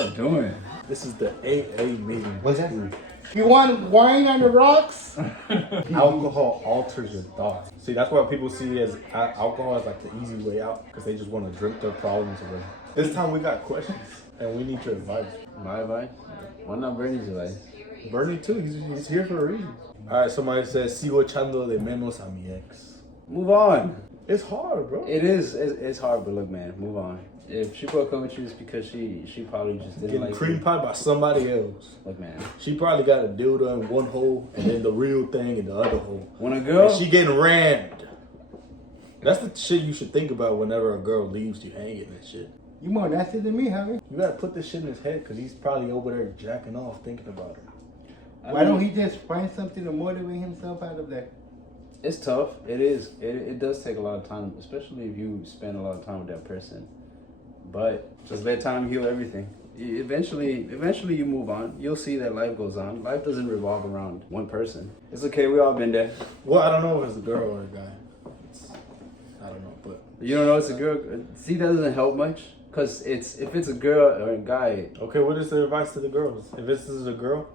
y'all doing? This is the AA meeting. What's that? You want wine on the rocks? Alcohol alters your thoughts. See, that's why people see as alcohol as like the easy way out, because they just want to drink their problems away. This time we got questions, and we need your advice. My advice? Why not Bernie's advice? Bernie too, he's here for a reason. All right, somebody says, sigo echando de menos a mi ex. Move on. It's hard, bro. It is. It's hard, but look, man, move on. If she broke up with you, it's because she probably just didn't Getting like cream you. pie by somebody else. Look, man. She probably got a dildo in one hole and then the real thing in the other hole. When a girl, And she getting rammed. That's the shit you should think about whenever a girl leaves you hanging and shit. You more nasty than me, Harry. You gotta put this shit in his head because he's probably over there jacking off thinking about her. Why don't he just find something to motivate himself out of that? it's tough. It is. It does take a lot of time, especially if you spend a lot of time with that person. But just let time heal everything. Eventually you move on. You'll see that life goes on. Life doesn't revolve around one person. It's okay. We all been there. Well, I don't know if it's a girl or a guy. I don't know, but You don't know it's a girl. See, that doesn't help much. Cause if it's a girl or a guy. okay. What is the advice to the girls? If this is a girl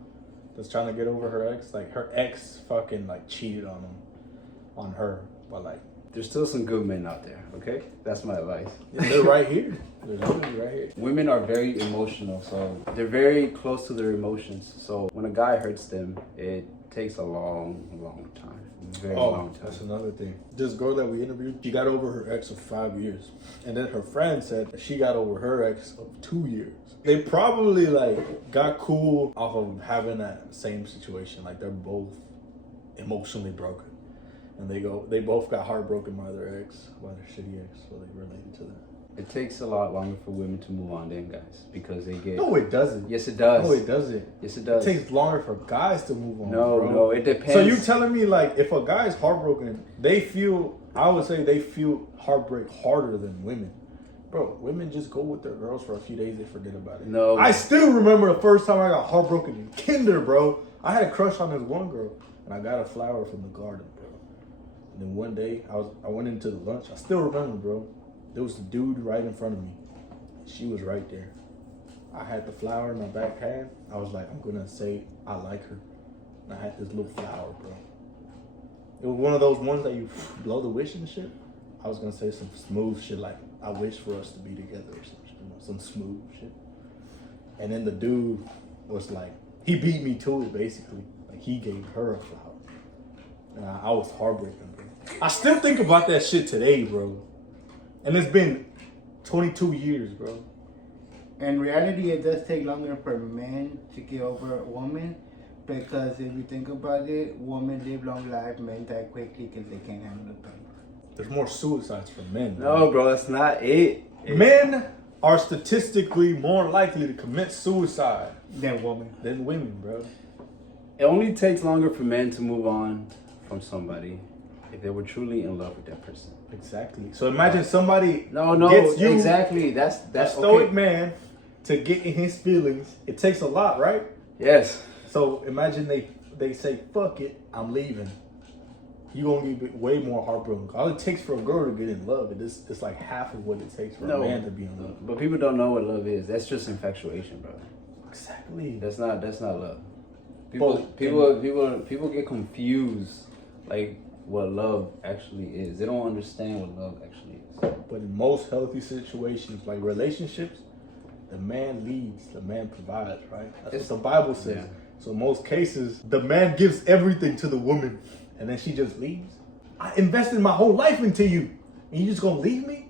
that's trying to get over her ex, like her ex fucking like cheated on her, but like There's still some good men out there. Okay, that's my advice. they're right here. They're literally right here. Women are very emotional, so they're very close to their emotions. So when a guy hurts them, it takes a long time. Very long time. That's another thing. This girl that we interviewed, she got over her ex of 5 years. And then her friend said that she got over her ex of 2 years. They probably like got cool off of having that same situation. Like they're both emotionally broken. And they both got heartbroken by their ex, by their shitty ex, so they related to that. It takes a lot longer for women to move on than guys because they get. No, it doesn't. Yes, it does. No, it doesn't. Yes, it does. It takes longer for guys to move on. No, bro. no, it depends. So you telling me like if a guy's heartbroken, I would say they feel heartbreak harder than women. Bro, women just go with their girls for a few days, they forget about it. No. I still remember the first time I got heartbroken in kinder, bro. I had a crush on this one girl, and I got a flower from the garden, bro. And then one day, I went into the lunch. I still remember, bro. There was a dude right in front of me. She was right there. I had the flower in my back hand. I was like, I'm gonna say I like her. And I had this little flower, bro. It was one of those ones that you blow the wish and shit. I was gonna say some smooth shit like, I wish for us to be together or some shit, some smooth shit. And then the dude was like, he beat me to it basically. Like he gave her a flower. And I was heartbroken, bro. I still think about that shit today, bro. And it's been 22 years, bro. In reality, it does take longer for men to get over a woman because if you think about it, women live long life, men die quickly because they can't handle the pain. There's more suicides for men. Bro. No, bro, that's not it. Men are statistically more likely to commit suicide Than women. than women, bro. It only takes longer for men to move on from somebody if they were truly in love with that person. Exactly. So imagine somebody No, gets you, exactly. That's a stoic okay. man, to get in his feelings. It takes a lot, right? Yes. So imagine they say, fuck it, I'm leaving. You're gonna be way more heartbroken. All it takes for a girl to get in love, it's like half of what it takes for a man to be in love. But people don't know what love is. That's just infatuation, bro. Exactly. That's not love. But- People get confused like what love actually is. They don't understand what love actually is. But in most healthy situations, like relationships, the man leads, the man provides, right? That's what the Bible says. Yeah. So in most cases, the man gives everything to the woman, and then she just leaves. I invested my whole life into you, and you just gonna leave me?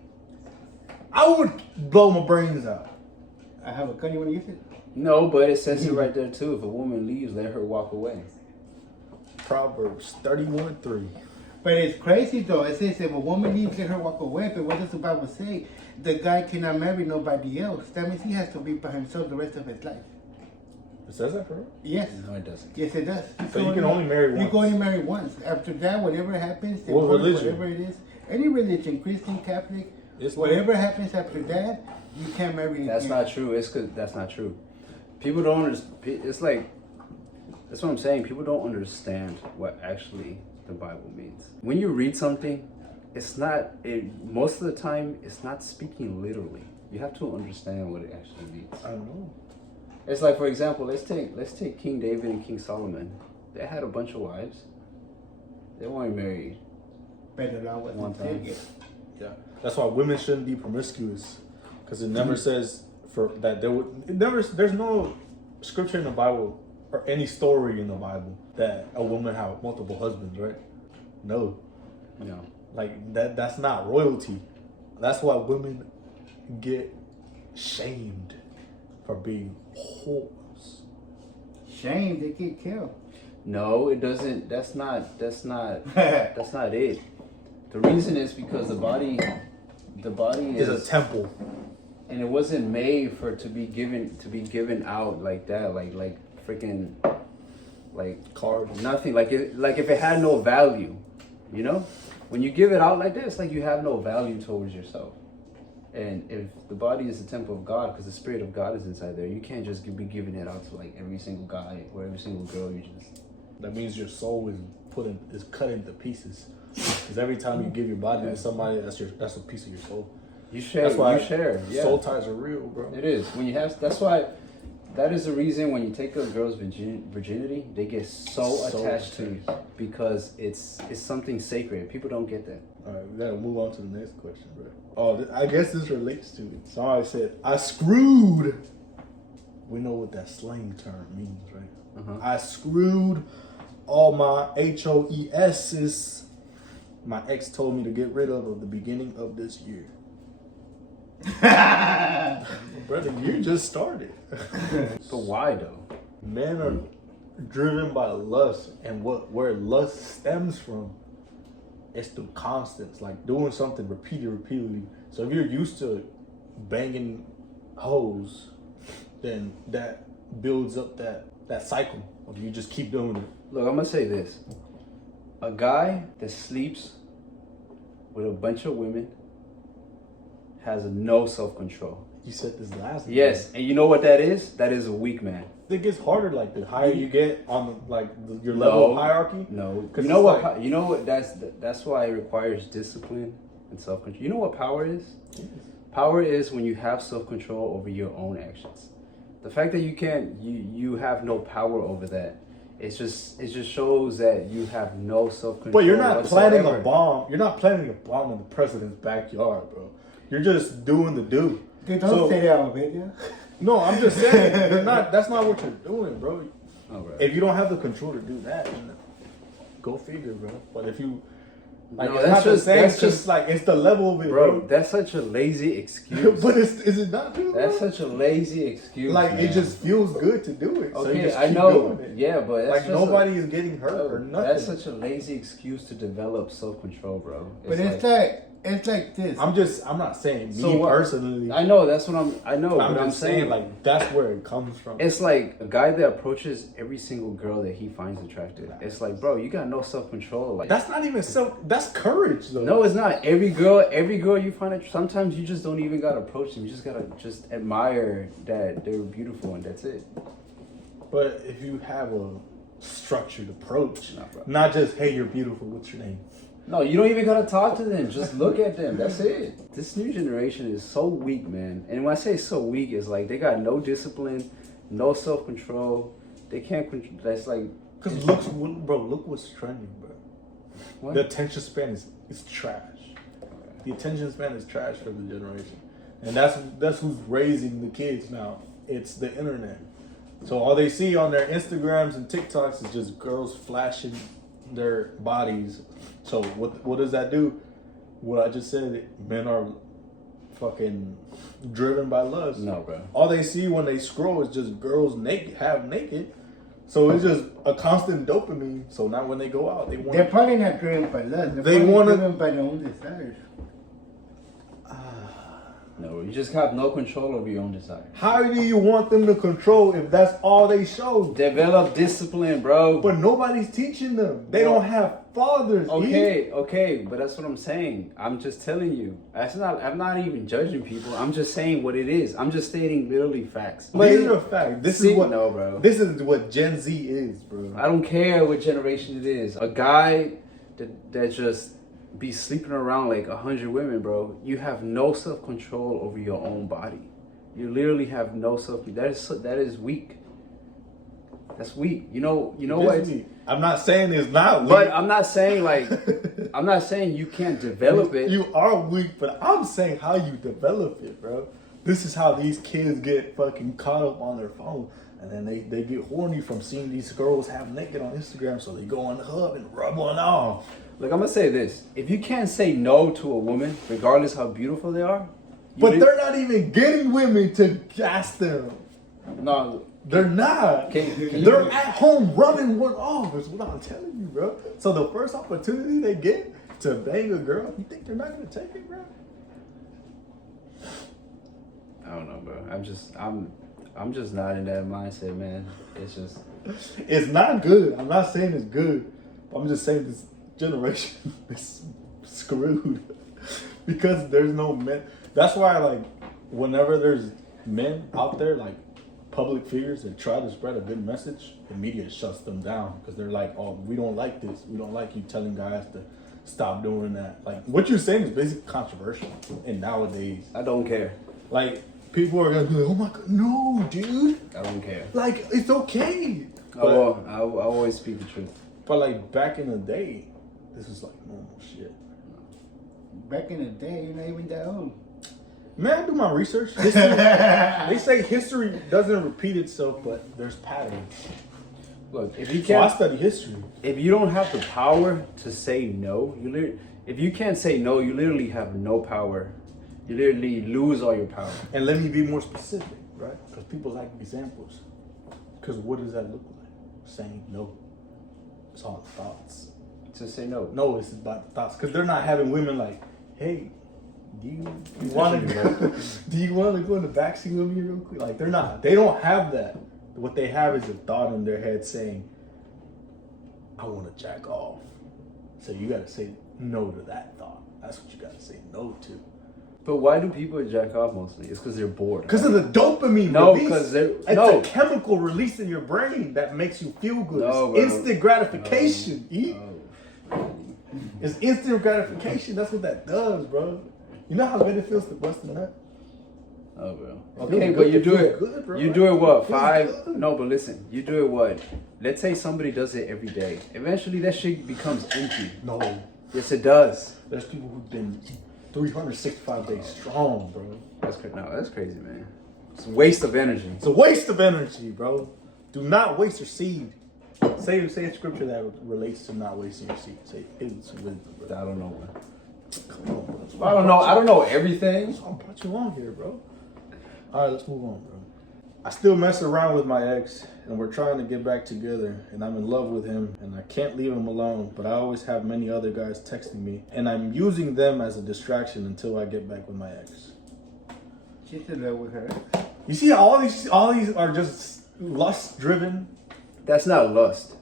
I would blow my brains out. I have a gun, you want to use it? No, but it says it right there too. If a woman leaves, let her walk away. Proverbs 31:3. But it's crazy though. It says if a woman leaves, let her walk away. But what does the Bible say? The guy cannot marry nobody else. That means he has to be by himself the rest of his life. It says that for real? Yes. No, it doesn't. Yes, it does. So you can only marry once. You can only marry once. After that, whatever happens, What religion? whatever it is, any religion, Christian, Catholic, It's whatever happens after that, you can't marry That's again. not true. It's because that's not true. People don't understand. It's like, that's what I'm saying. People don't understand what actually the Bible means. When you read something, it's not, most of the time, it's not speaking literally. You have to understand what it actually means. I don't know. It's like, for example, let's take King David and King Solomon. They had a bunch of wives. They weren't married. But the law One wasn't time. taken. Yeah, that's why women shouldn't be promiscuous, because it never says for that there would. It never. There's no scripture in the Bible or any story in the Bible that a woman have multiple husbands, right? No, No. like that. That's not royalty. That's why women get shamed for being whores. Shame, they get killed. No, it doesn't. That's not that's not it. The reason is because the body Is a temple. and it wasn't made for to be given out like that, like freaking like Cards. nothing, like if it had no value, you know, when you give it out like that, it's like you have no value towards yourself. And if the body is the temple of God, because the Spirit of God is inside there, you can't just be giving it out to like every single guy or every single girl. You just That means your soul is cut into pieces. Because every time you give your body to somebody, that's a piece of your soul. you share. That's why you share. Yeah. soul ties are real, bro. It is when you have. That's why. That is the reason when you take a girl's virginity, they get so attached to you because it's something sacred. People don't get that. All right, we gotta move on to the next question, bro. Oh, I guess this relates to it. Somebody said, "I screwed." We know what that slang term means, right? Uh-huh. I screwed all my HOESs. My ex told me to get rid of at the beginning of this year. Brother, you just started. But why though? Men are driven by lust, and where lust stems from, it's through constants, like doing something repeatedly. So if you're used to banging hoes, then that builds up that cycle of you just keep doing it. Look, I'm gonna say this: a guy that sleeps with a bunch of women has no self-control. You said this last. Yes, and you know what that is? That is a weak man. It gets harder like the higher you get on your level of hierarchy. No, 'Cause you know it's what? like- You know what? That's why it requires discipline and self-control. You know what power is? Power is when you have self-control over your own actions. The fact that you have no power over that, it just shows that you have no self-control. But you're not planning a whatsoever. bomb. You're not planning a bomb in the president's backyard, bro. You're just doing the do. They don't say that on video. No, I'm just saying. You're not. That's not what you're doing, bro. Oh, right. If you don't have the control to do that, then go figure, bro. But if you, like, No, it's that's not the just- same. that's It's just like it's the level of it, Bro, bro. that's such a lazy excuse. But is it not true? That's bro? such a lazy excuse. Like man. it just feels good to do it. So you Okay, just I keep know. doing it. Yeah, but that's Like just nobody is getting hurt or nothing. That's such a lazy excuse to develop self-control, bro. But it's like this. I'm not saying me So what- personally. I know that's what I know. I'm but I'm just saying saying like that's where it comes from. it's like a guy that approaches every single girl that he finds attractive. It's like, bro, you got no self-control. Like That's not even that's courage though. no, it's not. Every girl you find it. Sometimes you just don't even gotta approach them. You just gotta just admire that they're beautiful and that's it. But if you have a structured approach, Nah, bro. not just hey you're beautiful, what's your name? No, you don't even gotta talk to them. Just look at them. That's it. This new generation is so weak, man. And when I say so weak, it's like they got no discipline, no self-control. They can't control. That's like Because look what's trending, bro. what? The attention span is trash. The attention span is trash for the generation, and that's who's raising the kids now. It's the internet. So all they see on their Instagrams and TikToks is just girls flashing their bodies. So what does that do? What I just said, men are fucking driven by lust. No, bro. All they see when they scroll is just girls half naked. So it's just a constant dopamine. So now when they go out, they want. They're probably not driven by love. They're They probably wanna- driven by their own desires. No, you just have no control over your own desire. How do you want them to control if that's all they show? Develop discipline, bro. But nobody's teaching them. They don't have fathers. Okay, but that's what I'm saying. I'm just telling you. I'm not even judging people. I'm just saying what it is. I'm just stating literally facts. These are facts. This is what no, bro. This is what Gen Z is, bro. I don't care what generation it is. A guy that just be sleeping around like 100 women, bro. You have no self-control over your own body. You literally have no self. That is weak. That's weak. You know what? I'm not saying it's not weak. But I'm not saying like I'm not saying you can't develop it. You are weak, but I'm saying how you develop it, bro. This is how these kids get fucking caught up on their phone. And then they get horny from seeing these girls half naked on Instagram, so they go on the hub and rub one off. Look, I'm gonna say this. If you can't say no to a woman, regardless how beautiful they are. But they're not even getting women to gas them. No. They're not. They're at home rubbing one off, is what I'm telling you, bro. So the first opportunity they get to bang a girl, you think they're not gonna take it, bro? I don't know, bro. I'm just not in that mindset, man. It's just It's not good. I'm not saying it's good. I'm just saying this generation is screwed because there's no men. That's why, like, whenever there's men out there, like public figures that try to spread a good message, the media shuts them down because they're like, "Oh, we don't like this. We don't like you telling guys to stop doing that." Like, what you're saying is basically controversial. And nowadays, I don't care. like, people are gonna be like, "Oh my god, no, dude!" I don't care. Like, it's okay. I always speak the truth. But like back in the day, this is like normal shit. Back in the day, you're not even that old. Man, I do my research. They say history doesn't repeat itself, but there's patterns. Look, if you So I can't, study history. if you don't have the power to say no, if you can't say no, you literally have no power. You literally lose all your power. And let me be more specific, right? Because people like examples. Because what does that look like? Saying no. It's all thoughts. To say no. No, it's about the thoughts. Because they're not having women like, hey, do you want to go? Do you want to go in the backseat with me real quick? Like, they're not. They don't have that. What they have is a thought in their head saying, I want to jack off. So you got to say no to that thought. That's what you got to say no to. But why do people jack off mostly? It's because they're bored. Because of the dopamine No, release. because it's a chemical release in your brain that makes you feel good. No, it's bro. instant gratification. No. It's instant gratification. That's what that does, bro. You know how good it feels to bust a nut? Oh, bro. It Okay, feels but good. you It do feels it. good, bro. You do it what? It feels 5? good. No, but listen. You do it what? Let's say somebody does it every day. Eventually, that shit becomes empty. No. Yes, it does. There's people who've been 365 days strong, bro. That's crazy, man. It's a waste of energy. It's a waste of energy, bro. Do not waste your seed. Say a scripture that relates to not wasting your seed. Say it's wisdom, bro. I don't know, man. Come on, bro. I don't know everything. That's why I brought you on here, bro. All right, let's move on, bro. I still mess around with my ex, and we're trying to get back together, and I'm in love with him, and I can't leave him alone, but I always have many other guys texting me, and I'm using them as a distraction until I get back with my ex. She's in love with her. You see how all these are just lust-driven? That's not lust.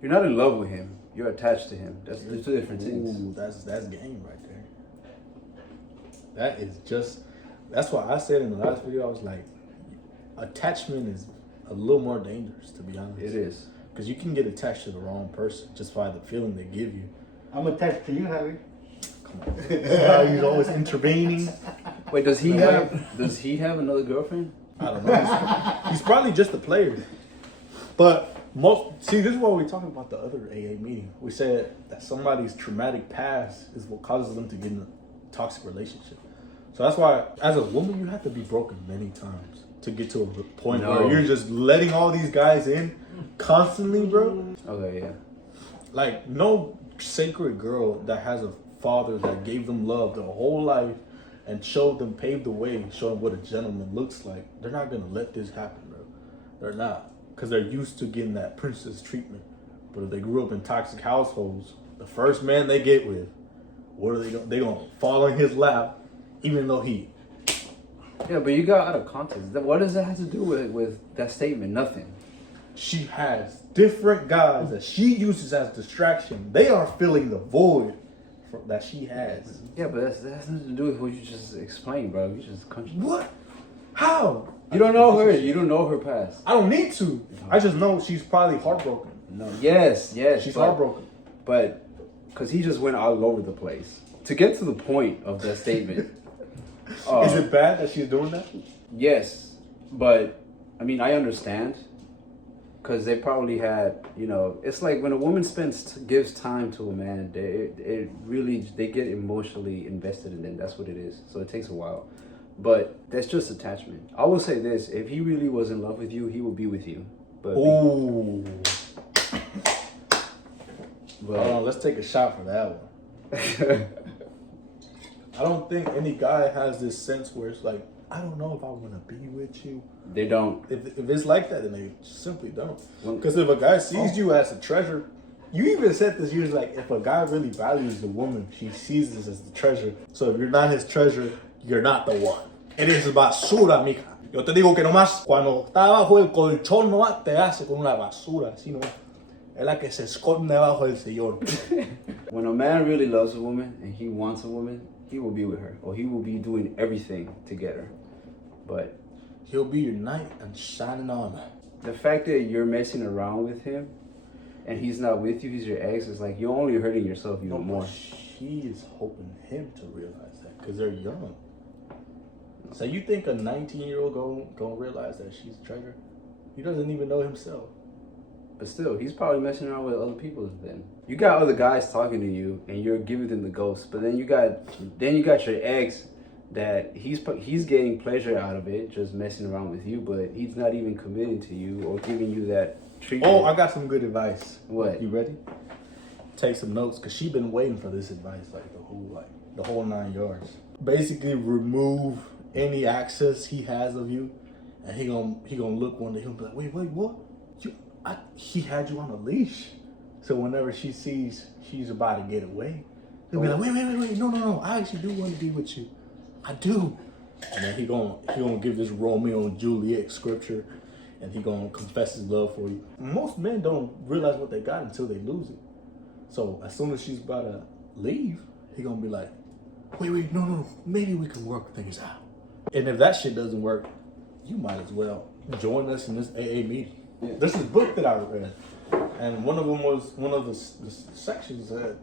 You're not in love with him. You're attached to him. That's two different things. Ooh, that's game right there. That is just, that's why I said in the last video, I was like, attachment is a little more dangerous, to be honest. It is. Because you can get attached to the wrong person just by the feeling they give you. I'm attached to you, Harry. Come on. He's always intervening. Wait, does he have another girlfriend? I don't know. He's probably just a player. But this is what we talking about the other AA meeting. We said that somebody's traumatic past is what causes them to get in a toxic relationship. So that's why, as a woman, you have to be broken many times to get to a point where you're just letting all these guys in constantly, bro. Okay, yeah. Like, no sacred girl that has a father that gave them love their whole life and showed them, paved the way, showed them what a gentleman looks like. They're not going to let this happen, bro. They're not. Because they're used to getting that princess treatment. But if they grew up in toxic households, the first man they get with, what are they going to? They're going to fall in his lap, even though he... Yeah, but you got out of context. What does that have to do with that statement? Nothing. She has different guys that she uses as distraction. They are filling the void that she has. Yeah, but that has nothing to do with what you just explained, bro. You just country. What? How? You don't know her. You don't know her past. I don't need to. I just know she's probably heartbroken. No. Yes. She's heartbroken. But because he just went all over the place to get to the point of that statement. Is it bad that she's doing that? Yes, but I mean, I understand because they probably had, you know, it's like when a woman gives time to a man, they get emotionally invested in them. That's what it is. So it takes a while, but that's just attachment. I will say this: if he really was in love with you, he would be with you. But Ooh. Hold on, let's take a shot for that one. I don't think any guy has this sense where it's like, I don't know if I want to be with you. They don't. If it's like that, then they simply don't. Because if a guy sees you as a treasure, you even said this, you was like, if a guy really values the woman, she sees this as the treasure. So if you're not his treasure, you're not the one. Eres basura, mija. Yo te digo que nomás cuando está bajo el colchón nomás te hace con una basura, así nomás. Es la que se esconde bajo el sillón. When a man really loves a woman and he wants a woman, he will be with her, or he will be doing everything to get her. But He'll be your knight and shining armor. the fact that you're messing around with him and he's not with you, he's your ex, is like you're only hurting yourself even more. She is hoping him to realize that because they're young. So you think a 19-year-old gonna realize that she's a treasure? He doesn't even know himself. But still, he's probably messing around with other people then. You got other guys talking to you and you're giving them the ghost, but then you got your ex that he's getting pleasure out of it, just messing around with you, but he's not even committing to you or giving you that treatment. Oh, I got some good advice. What? You ready? Take some notes, cause she been waiting for this advice the whole 9 yards. Basically, remove any access he has of you, and he gonna look one day. He'll be like, wait, what? He had you on a leash. So whenever she sees she's about to get away, he'll be like, wait, no, I actually do want to be with you. I do. And then he gonna give this Romeo and Juliet scripture, and he gonna confess his love for you. Most men don't realize what they got until they lose it. So as soon as she's about to leave, he gonna be like, wait, no, maybe we can work things out. And if that shit doesn't work, you might as well join us in this AA meeting. Yeah. This is a book that I read, and one of them was one of the sections that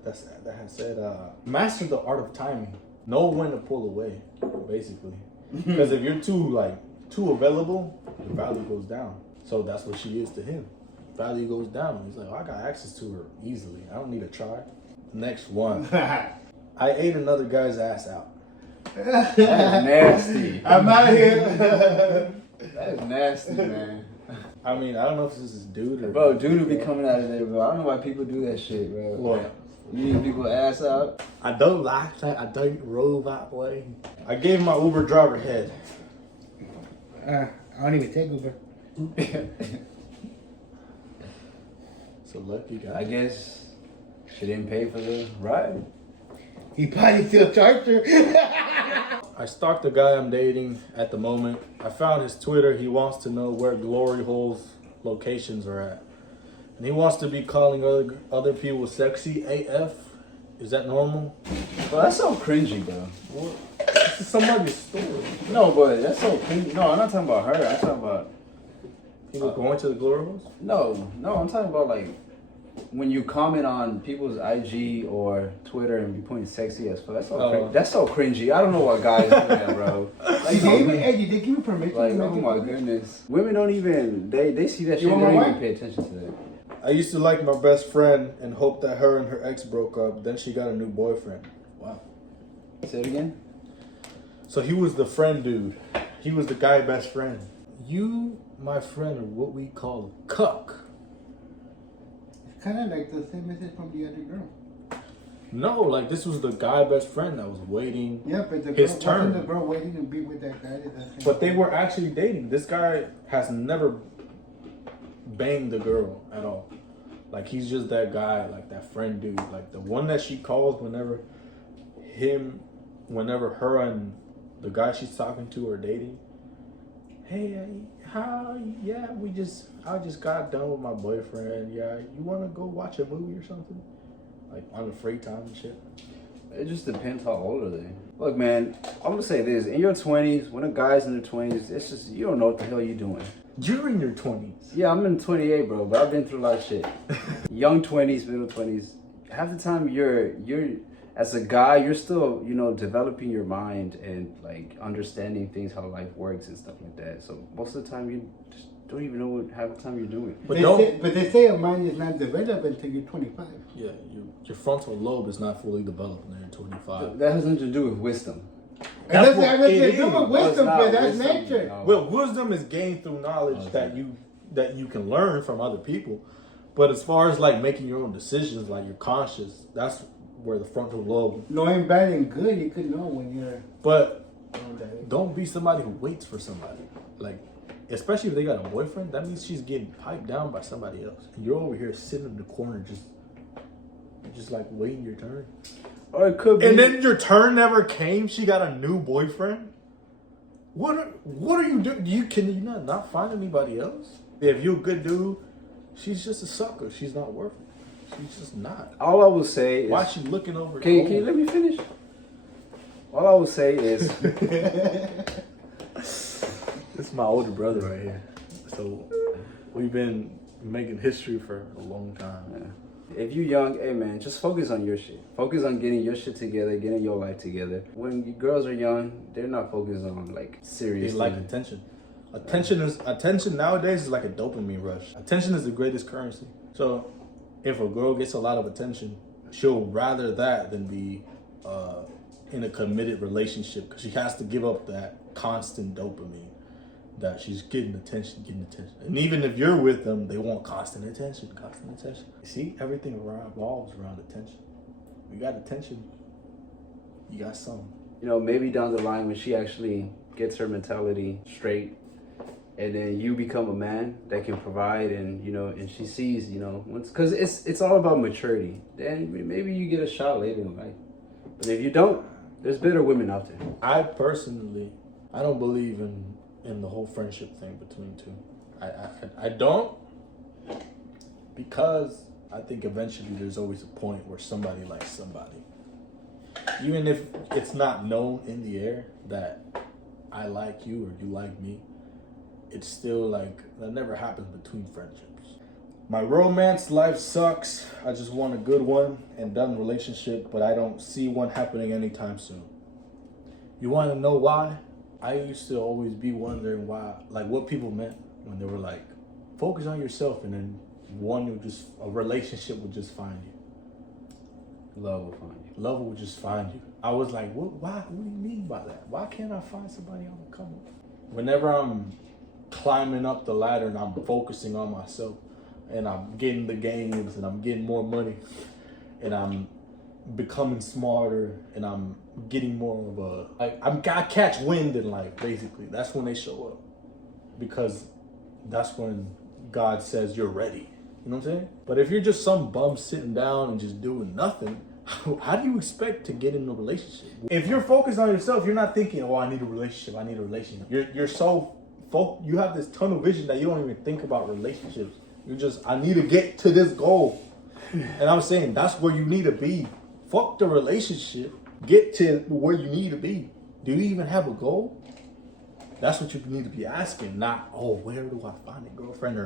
had said, master the art of timing. Know when to pull away, basically. Because if you're too available, the value goes down. So that's what she is to him. Value goes down. He's like, oh, I got access to her easily. I don't need to try. Next one. I ate another guy's ass out. That is nasty. I'm out here. That is nasty, man. I mean, I don't know if this is dude or... Bro, dude will be coming out of there, bro. I don't know why people do that shit, bro. What? You need people ass out? I don't like that. I don't roll that way. I gave my Uber driver head. I don't even take Uber. So lucky guy. I guess she didn't pay for the ride. He probably still charged her. I stalked the guy I'm dating at the moment. I found his Twitter. He wants to know where glory holes locations are at. And he wants to be calling other people sexy AF. Is that normal? Well, that's so cringy, bro. What? This is somebody's story. No, but that's so cringy. No, I'm not talking about her. I'm talking about... People going to the glory holes? No, I'm talking about like when you comment on people's IG or Twitter and be pointing sexy as fuck. That's so cringy. I don't know what guys do that, bro. Like, Hey, did they give you permission? like, oh my goodness. Women don't even, they see that shit, they don't even pay attention to that. I used to like my best friend and hope that her and her ex broke up. Then she got a new boyfriend. Wow. Say it again? So he was the friend dude. He was the guy best friend. You, my friend, are what we call a cuck. It's kind of like the same message from the other girl. No, like this was the guy best friend that was waiting. Yeah, but the his girl, turn. wasn't the girl waiting to be with that guy? But they were actually dating. This guy has never banged the girl at all. Like he's just that guy, like that friend dude, like the one that she calls whenever her and the guy she's talking to are dating. Hey, I just got done with my boyfriend. Yeah, you want to go watch a movie or something? Like on the free time and shit. It just depends how old are they. Look, man, I'm gonna say this. In your 20s, when a guy's in their 20s, it's just, you don't know what the hell you're doing. You're in your 20s. Yeah, I'm in 28, bro, but I've been through a lot of shit. Young 20s, middle 20s. Half the time you're as a guy, you're still, developing your mind and like understanding things, how life works and stuff like that. So most of the time, you just don't even know what half the time you're doing. But they say a mind is not developed until you're 25. Yeah, your frontal lobe is not fully developed when you're 25. That has nothing to do with wisdom. That's what what it it is. is. Wisdom, Well, it's not but that's wisdom, nature. no. Well, wisdom is gained through knowledge that you can learn from other people. But as far as like making your own decisions, like you're conscious, that's where the frontal lobe. Knowing bad and good, you could know when you're. But don't be somebody who waits for somebody. Like, especially if they got a boyfriend, that means she's getting piped down by somebody else. And you're over here sitting in the corner just like waiting your turn. Or it could be. And then your turn never came. She got a new boyfriend. What are you doing? Can you not find anybody else? If you're a good dude, she's just a sucker. She's not worth it. She's just not. All I will say is, Why is she looking over? Can you let me finish? All I will say is, This is my older brother right here. So we've been making history for a long time. yeah. If you young, hey man, just focus on your shit. Focus on getting your shit together, getting your life together. When girls are young, they're not focused on like serious. They like things. attention. Attention nowadays is like a dopamine rush. Attention is the greatest currency. So if a girl gets a lot of attention, she'll rather that than be in a committed relationship, because she has to give up that constant dopamine that she's getting attention. And even if you're with them, they want constant attention. See, everything revolves around attention. You got attention, you got something. Maybe down the line when she actually gets her mentality straight, and then you become a man that can provide, and and she sees, because it's all about maturity. Then maybe you get a shot later in life. But if you don't, there's better women out there. I don't believe in the whole friendship thing between two. I don't, because I think eventually there's always a point where somebody likes somebody. Even if it's not known in the air that I like you or you like me, it's still like that never happens between friendships. My romance life sucks. I just want a good one and done relationship, but I don't see one happening anytime soon. You want to know why? I used to always be wondering why, like what people meant when they were like, focus on yourself, and then a relationship would just find you. Love will find you. Love will just find you. I was like, what do you mean by that? Why can't I find somebody on the come up? Whenever I'm climbing up the ladder and I'm focusing on myself and I'm getting the gains and I'm getting more money and I'm becoming smarter and I'm getting more of I catch wind in life, basically. That's when they show up, because that's when God says you're ready. You know what I'm saying? But if you're just some bum sitting down and just doing nothing, how do you expect to get in a relationship? If you're focused on yourself, you're not thinking, oh, I need a relationship. You're so you have this tunnel vision that you don't even think about relationships. You're just, I need to get to this goal. And I'm saying that's where you need to be. Fuck the relationship. Get to where you need to be. Do you even have a goal? That's what you need to be asking. Not, oh, where do I find a girlfriend?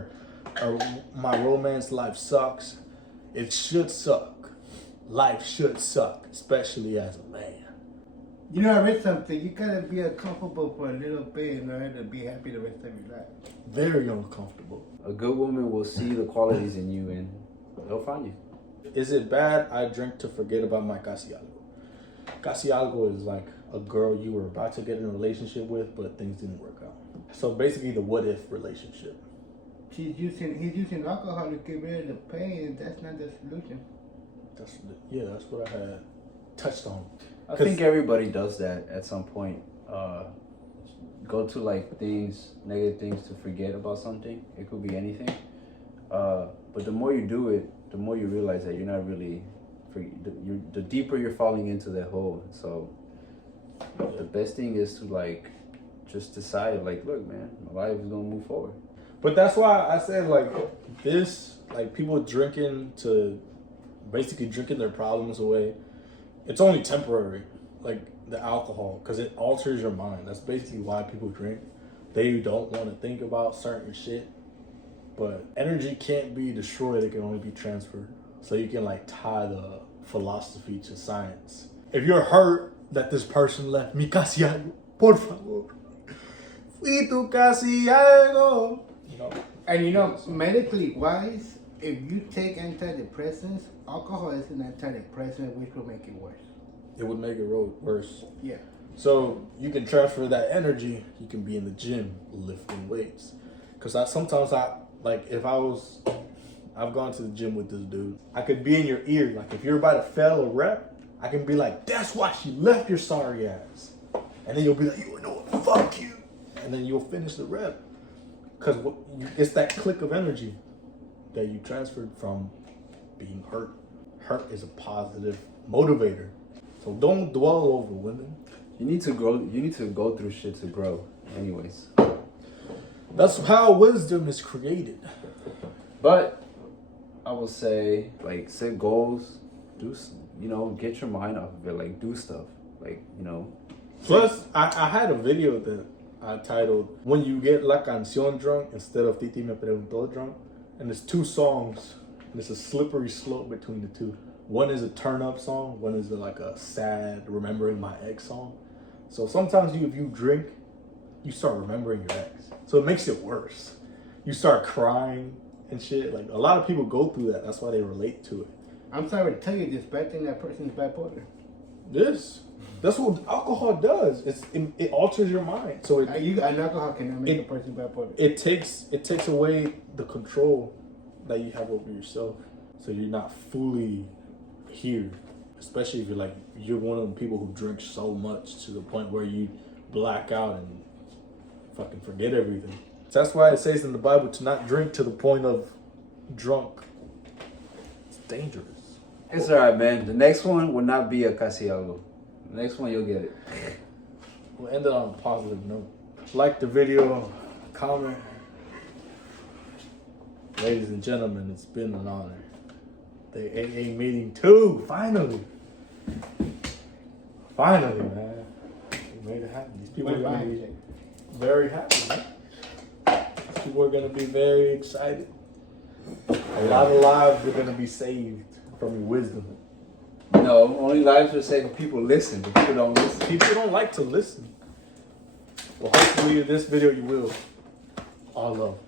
Or my romance life sucks. It should suck. Life should suck, especially as a man. I read something. You gotta be uncomfortable for a little bit in order to be happy the rest of your life. Very uncomfortable. A good woman will see the qualities in you and they'll find you. Is it bad I drink to forget about my casi algo? Casi algo is like a girl you were about to get in a relationship with, but things didn't work out. So basically the what if relationship. He's using alcohol to get rid of the pain. That's not the solution. That's what I had touched on. I think everybody does that at some point. Go to like negative things to forget about something. It could be anything. But the more you do it, the more you realize that you're not really, the deeper you're falling into that hole. So the best thing is to like, just decide like, look, man, my life is gonna move forward. But that's why I said people basically drinking their problems away. It's only temporary, like the alcohol, because it alters your mind. That's basically why people drink. They don't want to think about certain shit. But energy can't be destroyed, it can only be transferred. So you can like tie the philosophy to science. If you're hurt that this person left, mi casi algo, por favor. Fui tu casi algo. You know. And you know, medically wise, if you take antidepressants, alcohol is an antidepressant, which will make it worse. It would make it worse. Yeah. So you can transfer that energy. You can be in the gym lifting weights. Cause I've gone to the gym with this dude. I could be in your ear. Like if you're about to fail a rep, I can be like, that's why she left your sorry ass. And then you'll be like, you know what, fuck you. And then you'll finish the rep. Cause it's that click of energy that you transferred from being hurt. Hurt is a positive motivator. So don't dwell over women. You need to grow. You need to go through shit to grow. Anyways. That's how wisdom is created. But I will say, like, set goals. Get your mind off of it. Like, do stuff. Like, Plus, I had a video that I titled "When You Get La Canción Drunk" instead of Titi Me Preguntó drunk, and there's 2 songs, and it's a slippery slope between the 2. One is a turn up song, one is like a sad remembering my ex song. So sometimes if you drink, you start remembering your ex. So it makes it worse. You start crying and shit. Like a lot of people go through that. That's why they relate to it. I'm sorry to tell you this, but I think that person's bipolar. That's what alcohol does. It alters your mind. So An alcohol cannot make a person bipolar. It takes away the control that you have over yourself. So you're not fully here. Especially if you're one of the people who drink so much to the point where you black out and fucking forget everything. So that's why it says in the Bible to not drink to the point of drunk. It's dangerous. It's alright, man. The next one will not be a casi algo. The next one you'll get it. We'll end it on a positive note. Like the video, comment. Ladies and gentlemen, it's been an honor. The AA meeting 2, finally. Finally, man. We made it happen. These people are going to be very happy, man. These people are going to be very excited. A lot of lives are going to be saved from your wisdom. No, only lives are saved if people listen, but people don't listen. People don't like to listen. Well, hopefully in this video you will. All love.